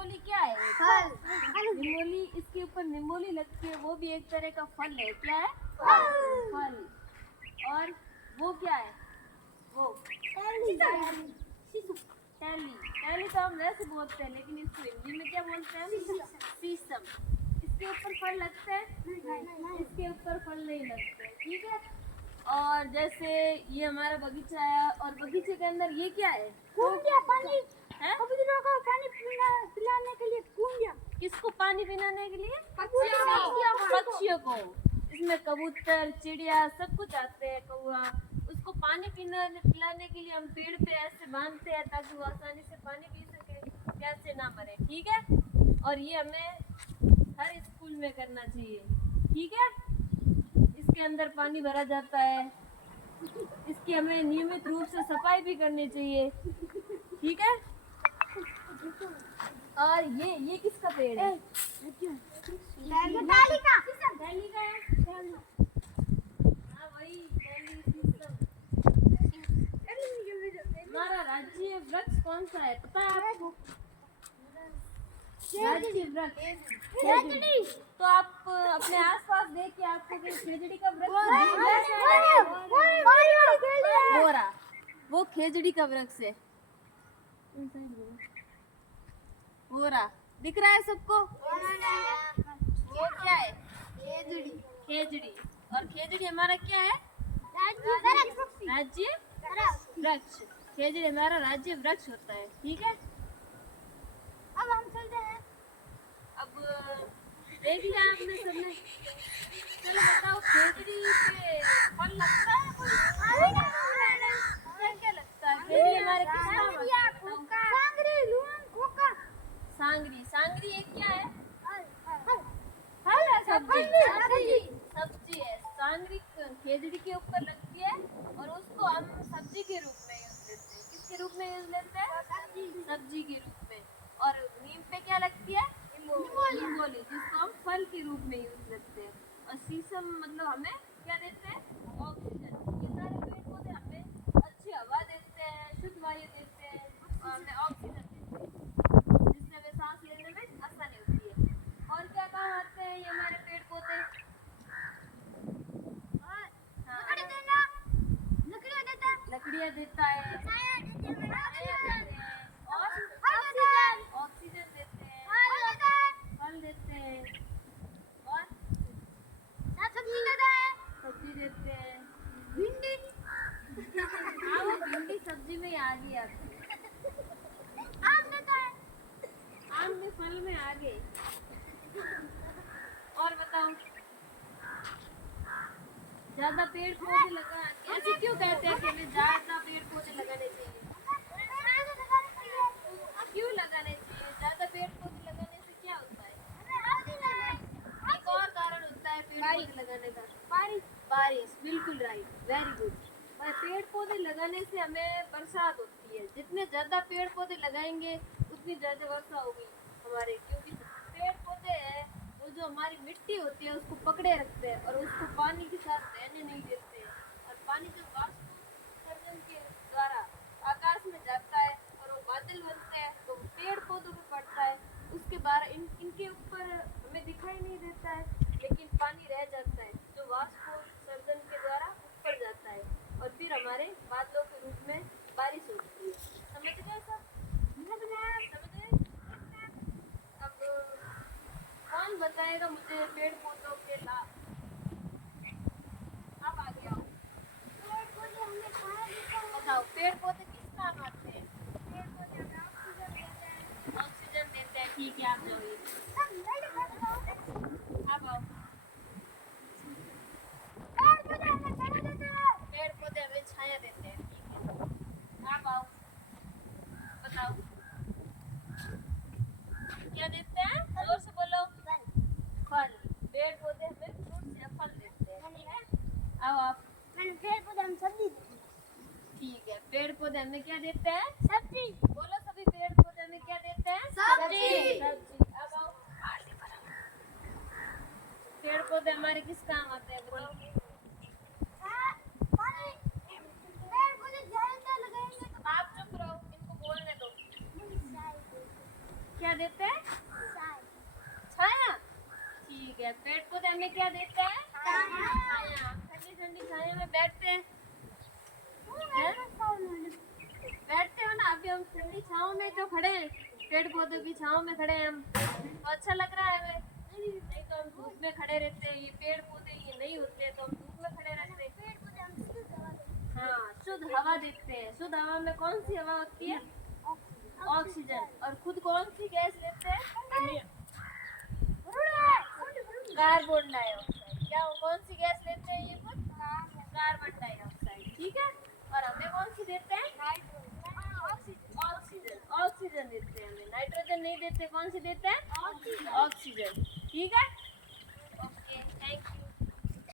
निमोली क्या है? फल। निमोली, इसके ऊपर निमोली लगती है, वो भी एक तरह का फल है। क्या है? फल। और वो क्या है? वो टहली। टहली तो हम वैसे बोलते हैं, लेकिन इसको हिंदी में क्या बोलते हैं? शीशम। इसके ऊपर फल लगते हैं? इसके ऊपर फल नहीं लगते। ठीक है। और जैसे ये हमारा बगीचा है, और बगीचे के अंदर ये क्या है? पानी है? पानी पिलाने के लिए कुंडिया। किसको पानी पिलाने के लिए? पक्षियों पक्षियों को। इसमें कबूतर, चिड़िया सब कुछ आते हैं, कौवा। उसको पानी पिलाने के लिए हम पेड़ पे ऐसे बांधते हैं ताकि वो आसानी से पानी पी सके, प्यासे ना मरे। ठीक है। और ये हमें हर स्कूल में करना चाहिए। ठीक है। इसके अंदर पानी भरा जाता है, इसकी हमें नियमित रूप से सफाई भी करनी चाहिए। ठीक है। और ये किसका पेड़ है? डाली का टहली का है। हाँ वही टहली, शीशम। हमारा राज्य वृक्ष कौन सा है, पता है आपको? राज्य वृक्ष खेजड़ी। तो आप अपने आसपास देख के आपको कि खेजड़ी का वृक्ष बोरा, वो खेजड़ी का वृक्ष है। बोरा दिख रहा है सबको? वो क्या है? खेजड़ी। और खेजड़ी हमारा क्या है? राज्य वृक्ष। खेजड़ी हमारा राज्य वृक्ष होता है। ठीक है। अब हम चलते हैं। अब देख लिया आपने सबने। चलो बताओ, खेजड़ी पे फल लगता है कोई? क्या लगता है? खेजड़ी हमारे किस काम आती है बताओ? सांगरी। सांगरी एक क्या है? फल है? सब्जी है। सांगरी खेजड़ी के ऊपर लगती है, और उसको हम सब्जी के रूप में यूज लेते हैं। किसके रूप में यूज लेते हैं? सब्जी के रूप में। और नीम पे क्या लगती है? निमोली, जिसको हम फल के रूप में यूज करते हैं। और शीशम मतलब हमें क्या देते हैं? ऑक्सीजन। ये सारे पेड़ पौधे हमें अच्छी हवा देते हैं, शुद्ध वायु देते हैं, और हमें ऑक्सीजन देते हैं, जिससे हमें सांस लेने में आसानी होती है। और क्या काम आते हैं ये हमारे पेड़ पौधे? लकड़ियाँ देता है, छाया देते हैं, और ऑक्सीजन देते हैं, फल देते हैं, और सब्जी देते हैं। हाँ वो भिंडी सब्जी में आ गई आपकी। आम में फल में आ गए। और बताओ, ज्यादा पेड़ पौधे लगा, ऐसे क्यों कहते हैं कि हमें ज्यादा पेड़ पौधे लगाने चाहिए? क्यों लगाने चाहिए? ज्यादा पेड़ पौधे लगाने से क्या होता है? एक और कारण होता है पेड़ पौधे लगाने का। बारिश। बिल्कुल राइट, वेरी गुड। और पेड़ पौधे लगाने से हमें बरसात होती है। जितने ज्यादा पेड़ पौधे लगाएंगे उतनी ज्यादा वर्षा होगी हमारे, क्योंकि पेड़ पौधे हैं वो जो हमारी मिट्टी होती है उसको पकड़े रखते हैं, और उसको पानी के साथ रहने नहीं देते हैं। और पानी जो वाष्पोत्सर्जन के द्वारा आकाश में जाता है और वो बादल बनते हैं, तो पेड़ पौधों पे पड़ता है। उसके बाद इनके ऊपर हमें दिखाई नहीं देता है, लेकिन पानी रह जाता है जो वाष्पोत्सर्जन के द्वारा ऊपर जाता है, और फिर हमारे बादलों के रूप में बारिश होती है। समझ गए सब? समझ गए? अब कौन बताएगा मुझे पेड़ पौधों के लाभ? आप आगे आओ, बताओ पेड़ पौधे किस काम आते हैं? ऑक्सीजन देते हैं। ठीक है, आप जाओ। आप आओ। पेड़ पौधे हमें छाया देते हैं। ठीक है, आप आओ, बताओ क्या देते हैं? जोर से बोलो। फल। पेड़ पौधे हमें फ्रूट्स या फल देते हैं। ठीक है, आओ आप। ठीक है, पेड़ पौधे हमें क्या देते हैं? सब्जी। बोलो सभी, पेड़ पौधे हमें क्या देते हैं? सब्जी। अब आओ। पेड़ पौधे हमारे किस काम आते हैं बताओ? आप चुप रहो, इनको बोलने दो। क्या देते हैं? छाया। ठीक है, पेड़ पौधे हमें क्या देते हैं? छाया। ठंडी ठंडी छाया में बैठते हैं, हैं? बैठते हो ना। अभी हम ठंडी छांव में जो खड़े हैं, पेड़ पौधों की छांव में खड़े हैं हम, तो अच्छा लग रहा है हमें। नहीं तो हम धूप में खड़े रहते हैं। ये पेड़ पौधे ये नहीं होते तो हम धूप में खड़े रहते हैं। हाँ, शुद्ध हवा देते हैं। शुद्ध हवा में कौन सी हवा होती है? ऑक्सीजन। और खुद कौन सी गैस लेते हैं? Carbon dioxide. क्या कौन सी गैस लेते हैं ये खुद? Carbon dioxide. ठीक है। और हमें कौन सी देते हैं? ऑक्सीजन। ऑक्सीजन देते हैं हमें, नाइट्रोजन नहीं देते। कौन सी देते हैं? ऑक्सीजन। ठीक है। Okay, thank you.